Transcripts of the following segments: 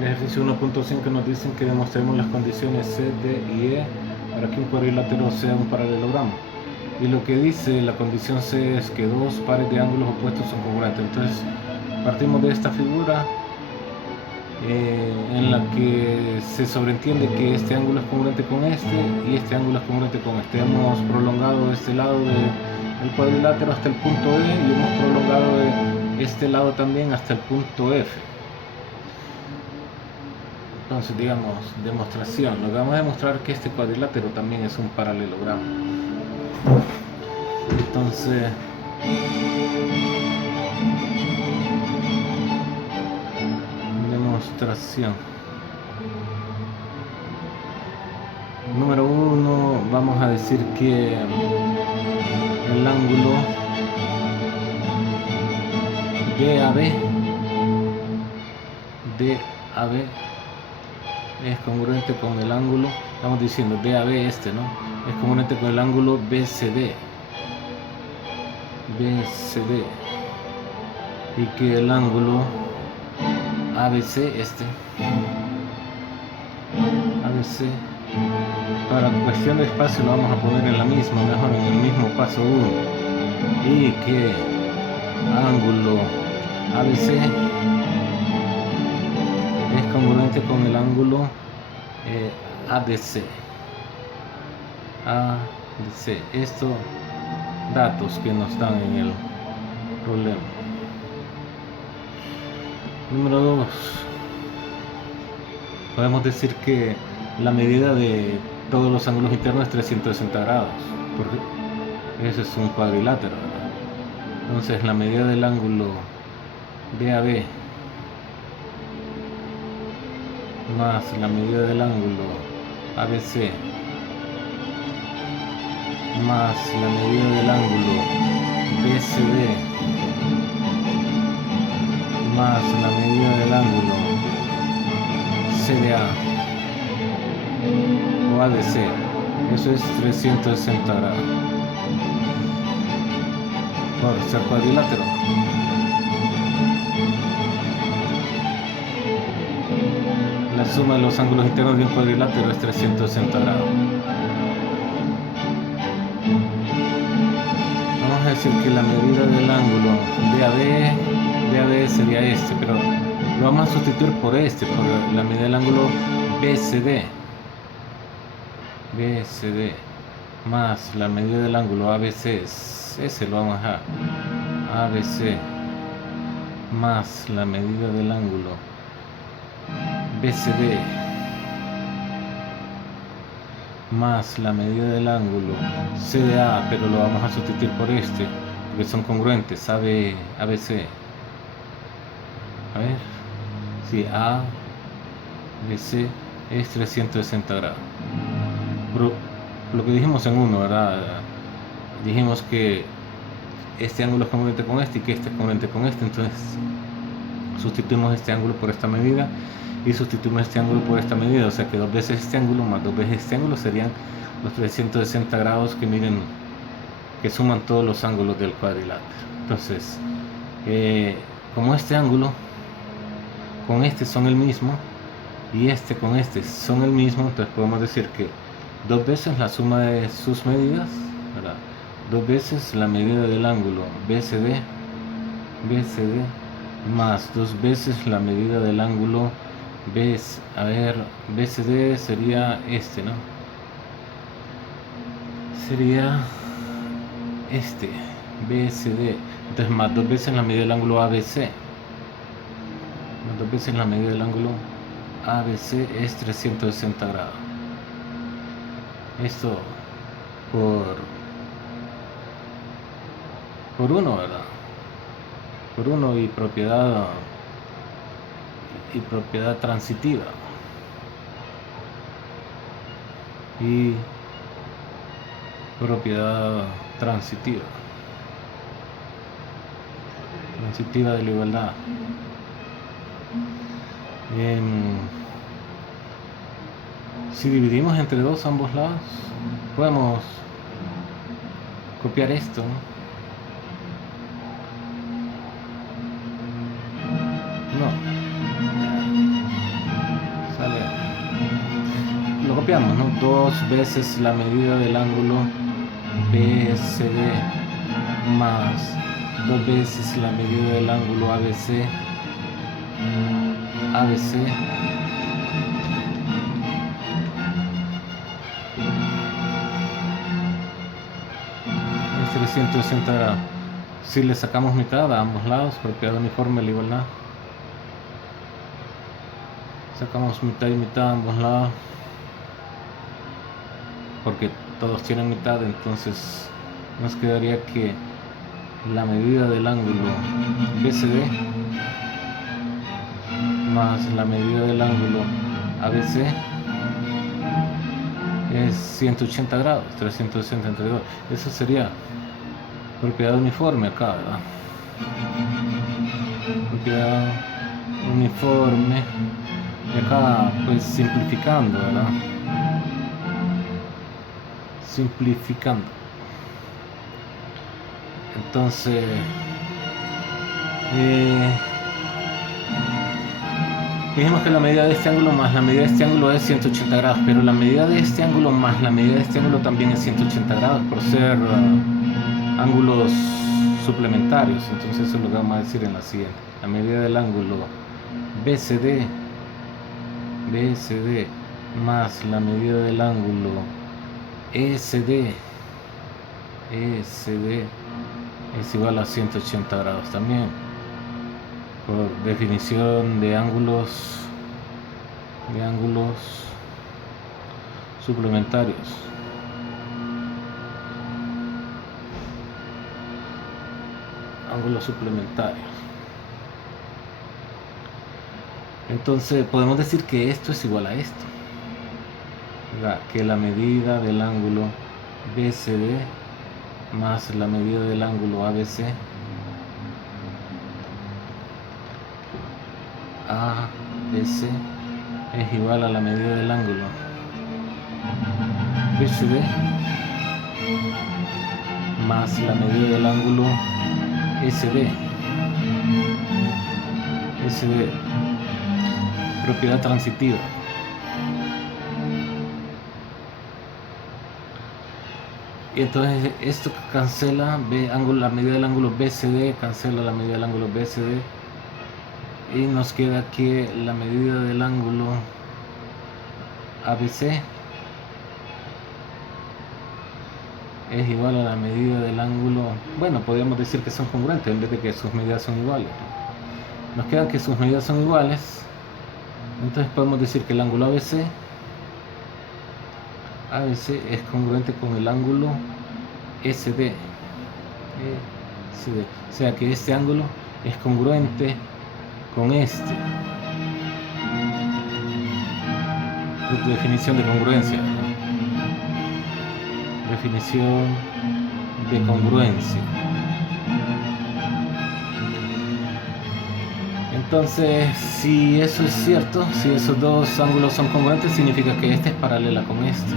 el ejercicio 1.5 nos dicen que demostremos las condiciones C, D y E para que un cuadrilátero sea un paralelogramo. Y lo que dice la condición C es que dos pares de ángulos opuestos son congruentes. Entonces partimos de esta figura en la que se sobreentiende que este ángulo es congruente con este y este ángulo es congruente con este. Hemos prolongado este lado del cuadrilátero hasta el punto E y hemos prolongado este lado también hasta el punto F. Entonces, digamos, demostración. Lo que vamos a demostrar que este cuadrilátero también es un paralelogramo. Entonces, demostración. Número 1, vamos a decir que el ángulo DAB es congruente con el ángulo, estamos diciendo DAB este, ¿no? Es congruente con el ángulo BCD. Y que el ángulo ABC este, ABC, para cuestión de espacio lo vamos a poner en la misma, mejor en el mismo paso 1, y que ángulo ABC es congruente con el ángulo ADC. Estos datos que nos dan en el problema. Número 2, podemos decir que la medida de todos los ángulos internos es 360 grados, porque ese es un cuadrilátero, ¿verdad? Entonces la medida del ángulo DAB más la medida del ángulo ABC más la medida del ángulo BCD más la medida del ángulo CDA o ADC, eso es 360 grados por ser cuadrilátero. La suma de los ángulos internos de un cuadrilátero es 360 grados. Vamos a decir que la medida del ángulo DAB sería este, pero lo vamos a sustituir por este, por la medida del ángulo BCD más la medida del ángulo ABC, ese lo vamos a dejar, ABC más la medida del ángulo BCD más la medida del ángulo CDA, pero lo vamos a sustituir por este, porque son congruentes, ABC. A ver, si ABC es 360 grados. Lo que dijimos en uno, ¿verdad? Dijimos que este ángulo es congruente con este y que este es congruente con este, entonces sustituimos este ángulo por esta medida y sustituimos este ángulo por esta medida, o sea que 2 veces este ángulo más 2 veces este ángulo serían los 360 grados que miden, que suman todos los ángulos del cuadrilátero. Entonces, como este ángulo con este son el mismo y este con este son el mismo, entonces podemos decir que 2 veces la suma de sus medidas, ¿verdad? 2 veces la medida del ángulo BCD más 2 veces la medida del ángulo BCD sería este, ¿no? Sería este, BCD, entonces más 2 veces la medida del ángulo ABC, más 2 veces la medida del ángulo ABC es 360 grados. Esto por 1, ¿verdad? Por 1 y propiedad transitiva y propiedad transitiva de la igualdad. Si dividimos entre 2 ambos lados, podemos copiar esto, no, copiamos, ¿no? 2 veces la medida del ángulo BCD más 2 veces la medida del ángulo ABC es 360 grados. Si le sacamos mitad a ambos lados, propiedad uniforme de la igualdad, sacamos mitad y mitad a ambos lados, porque todos tienen mitad, entonces nos quedaría que la medida del ángulo BCD más la medida del ángulo ABC es 180 grados, 360 entre 2. Eso sería propiedad uniforme acá, ¿verdad? Propiedad uniforme. Y acá, pues simplificando, ¿verdad? Simplificando. Entonces, dijimos que la medida de este ángulo más la medida de este ángulo es 180 grados, pero la medida de este ángulo más la medida de este ángulo también es 180 grados por ser ángulos suplementarios. Entonces eso es lo que vamos a decir en la siguiente. La medida del ángulo BCD más la medida del ángulo ECD es igual a 180 grados también, por definición de ángulos suplementarios. Ángulos suplementarios. Entonces podemos decir que esto es igual a esto, ¿verdad? Que la medida del ángulo BCD más la medida del ángulo ABC es igual a la medida del ángulo BCD más la medida del ángulo SD, propiedad transitiva. Y entonces esto cancela la medida del ángulo BCD, cancela la medida del ángulo BCD, y nos queda que la medida del ángulo ABC es igual a la medida del ángulo, bueno, podríamos decir que son congruentes en vez de que sus medidas son iguales. Nos queda que sus medidas son iguales, entonces podemos decir que el ángulo ABC es congruente con el ángulo SD, o sea que este ángulo es congruente con este. Definición de congruencia, definición de congruencia. Entonces, si eso es cierto, si esos dos ángulos son congruentes, significa que este es paralela con este.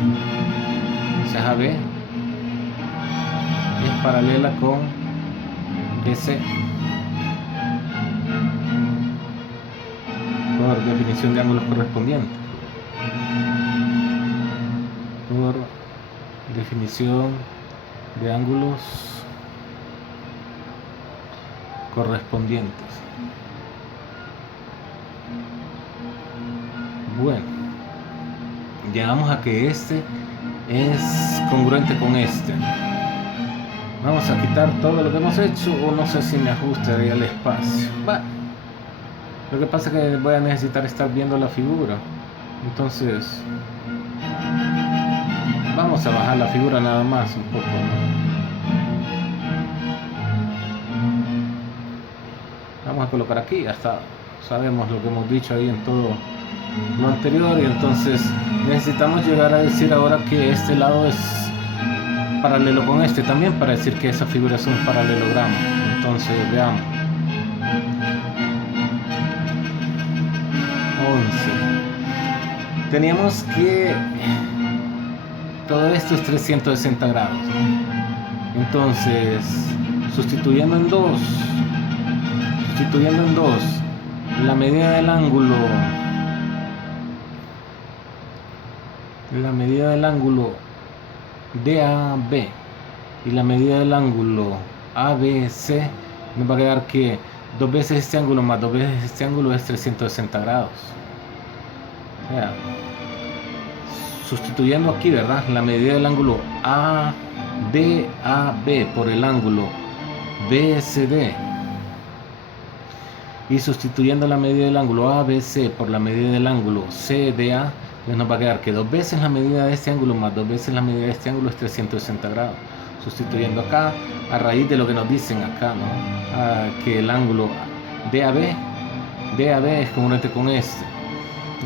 O sea, AB es paralela con BC. Por definición de ángulos correspondientes. Por definición de ángulos correspondientes. Bueno, llegamos a que este es congruente con este. Vamos a quitar todo lo que hemos hecho, o no sé si me ajustaría el espacio. Bueno, lo que pasa es que voy a necesitar estar viendo la figura, entonces vamos a bajar la figura nada más un poco, ¿no? Vamos a colocar aquí, hasta sabemos lo que hemos dicho ahí en todo lo anterior, y entonces necesitamos llegar a decir ahora que este lado es paralelo con este también, para decir que esa figura es un paralelogramo. Entonces veamos. 11. Teníamos que todo esto es 360 grados, ¿no? Entonces, sustituyendo en 2 la medida del ángulo la medida del ángulo DAB y la medida del ángulo ABC, nos va a quedar que 2 veces este ángulo más 2 veces este ángulo es 360 grados. O sea, sustituyendo aquí, ¿verdad?, la medida del ángulo ADAB por el ángulo BCD y sustituyendo la medida del ángulo ABC por la medida del ángulo CDA, pues nos va a quedar que 2 veces la medida de este ángulo más 2 veces la medida de este ángulo es 360 grados. Sustituyendo acá, a raíz de lo que nos dicen acá, ¿no?, que el ángulo DAB es congruente con este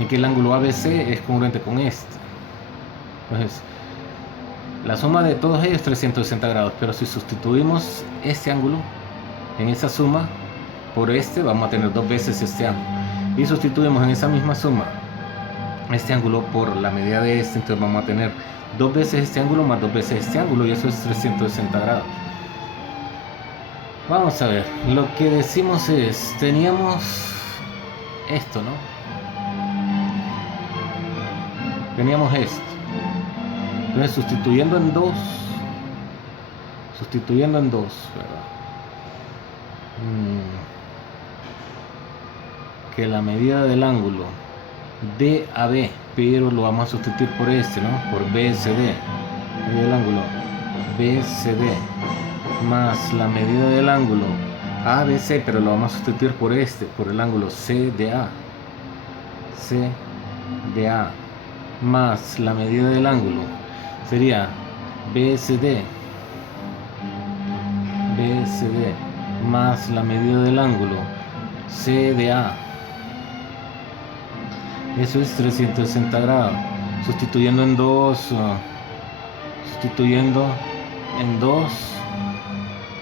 y que el ángulo ABC es congruente con este. Entonces, la suma de todos ellos es 360 grados, pero si sustituimos este ángulo en esa suma por este, vamos a tener 2 veces este ángulo. Y sustituimos en esa misma suma este ángulo por la medida de este, entonces vamos a tener 2 veces este ángulo más 2 veces este ángulo, y eso es 360 grados. Vamos a ver, lo que decimos es, teníamos esto, ¿no? Teníamos esto. Entonces sustituyendo en 2, ¿verdad? Que la medida del ángulo DAB, pero lo vamos a sustituir por este, ¿no?, por BCD, medida del ángulo BCD, más la medida del ángulo ABC, pero lo vamos a sustituir por este, por el ángulo CDA, más la medida del ángulo sería BCD, más la medida del ángulo CDA. Eso es 360 grados. Sustituyendo en 2,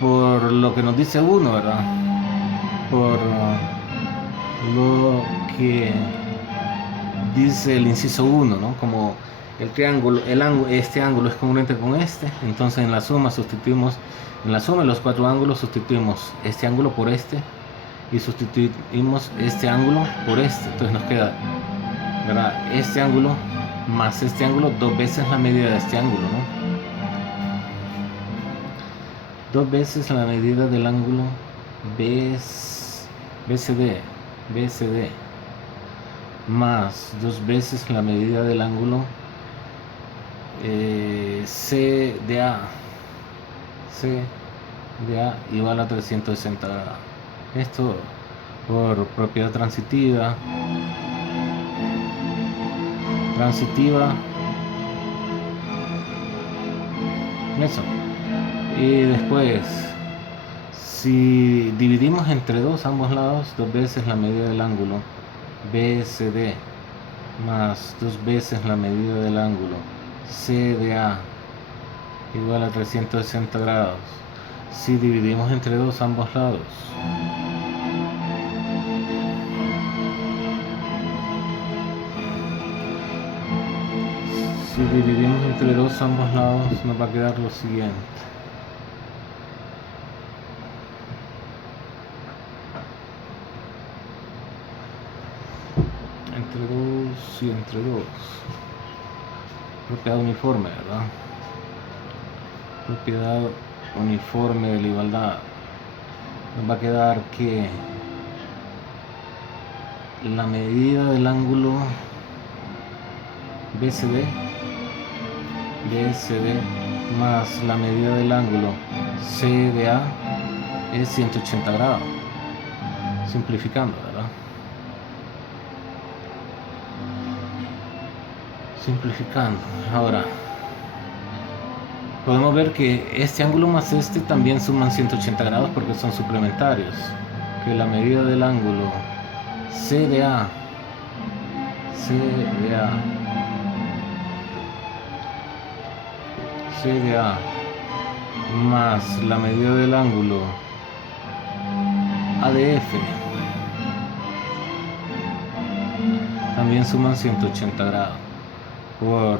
por lo que nos dice 1, ¿verdad? Por lo que dice el inciso 1, ¿no? Como el triángulo, este ángulo es congruente con este, entonces en la suma sustituimos, en la suma de los 4 ángulos sustituimos este ángulo por este y sustituimos este ángulo por este, entonces nos queda, ¿verdad?, este ángulo más este ángulo, 2 veces la medida de este ángulo, ¿no? 2 veces la medida del ángulo BCD, más 2 veces la medida del ángulo CDA igual a 360 grados. Esto por propiedad transitiva. Eso. Y después, si dividimos entre 2 ambos lados, 2 veces la medida del ángulo BCD más 2 veces la medida del ángulo CDA igual a 360 grados. Si dividimos entre 2 ambos lados, nos va a quedar lo siguiente. Entre 2. Propiedad uniforme, ¿verdad? Propiedad uniforme de la igualdad. Nos va a quedar que la medida del ángulo BCD más la medida del ángulo CDA es 180 grados. Simplificando, ¿verdad? Ahora podemos ver que este ángulo más este también suman 180 grados porque son suplementarios. Que la medida del ángulo CDA más la medida del ángulo ADF también suman 180 grados por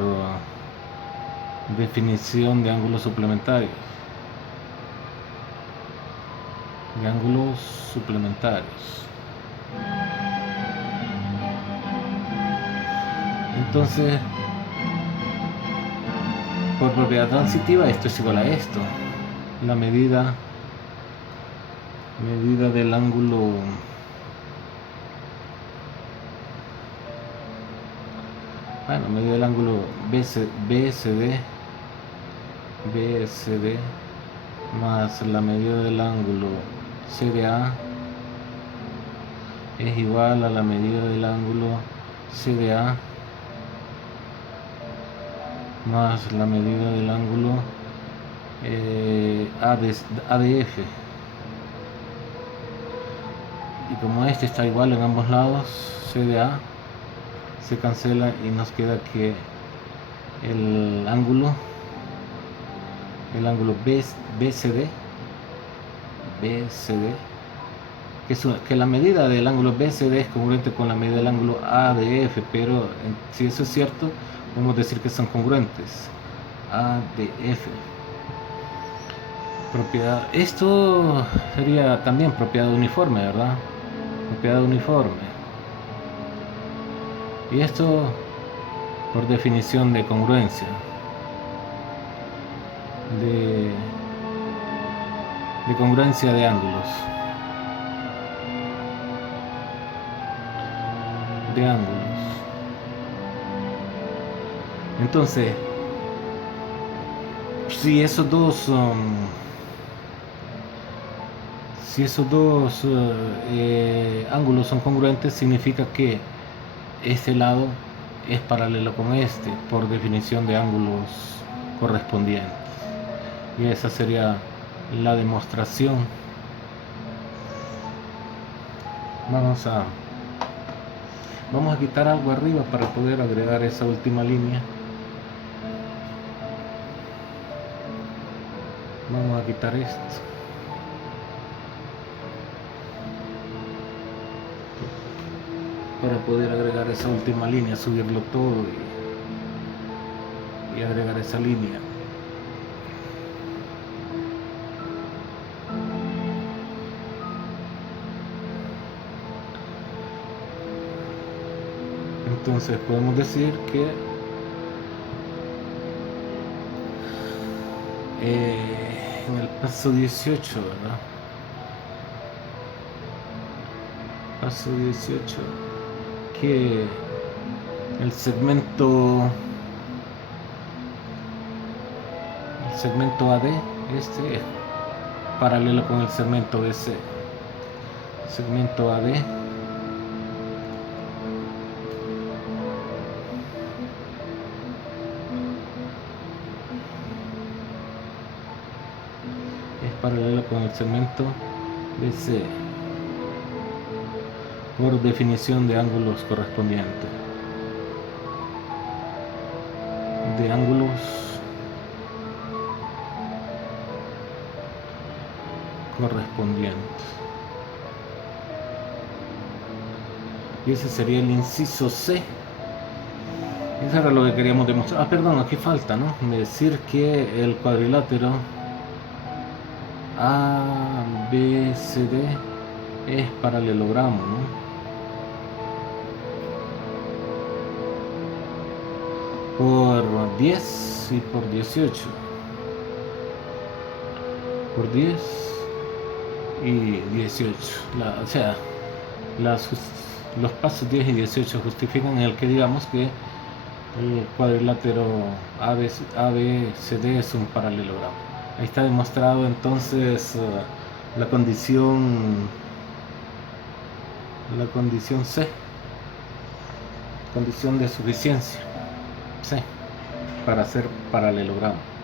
definición de ángulos suplementarios. Entonces por propiedad transitiva esto es igual a esto. La medida del ángulo medida del ángulo BSD más la medida del ángulo CDA es igual a la medida del ángulo CDA más la medida del ángulo ADF. Y como este está igual en ambos lados, CDA se cancela y nos queda que el ángulo BCD que la medida del ángulo BCD es congruente con la medida del ángulo ADF, pero si eso es cierto, podemos decir que son congruentes. ADF. Propiedad. Esto sería también propiedad uniforme, ¿verdad? Propiedad uniforme. Y esto por definición de congruencia. De congruencia de ángulos. Entonces, si esos dos ángulos son congruentes, significa que este lado es paralelo con este por definición de ángulos correspondientes. Y esa sería la demostración. Vamos a quitar algo arriba para poder agregar esa última línea. Vamos a quitar esto para poder agregar esa última línea, subirlo todo y agregar esa línea. Entonces podemos decir que en el paso 18, ¿verdad? Paso 18, que el segmento AD este es paralelo con el segmento BC. Segmento AD paralelo con el segmento BC por definición de ángulos correspondientes, de ángulos correspondientes. Y ese sería el inciso C. Eso era lo que queríamos demostrar. Perdón, aquí falta, ¿no? Decir que el cuadrilátero ABCD es paralelogramo, ¿no? Por 10 y por 18. Por 10 y 18. O sea, los pasos 10 y 18 justifican el que digamos que el cuadrilátero ABCD es un paralelogramo. Ahí está demostrado entonces la condición C, condición de suficiencia C, para hacer paralelogramo.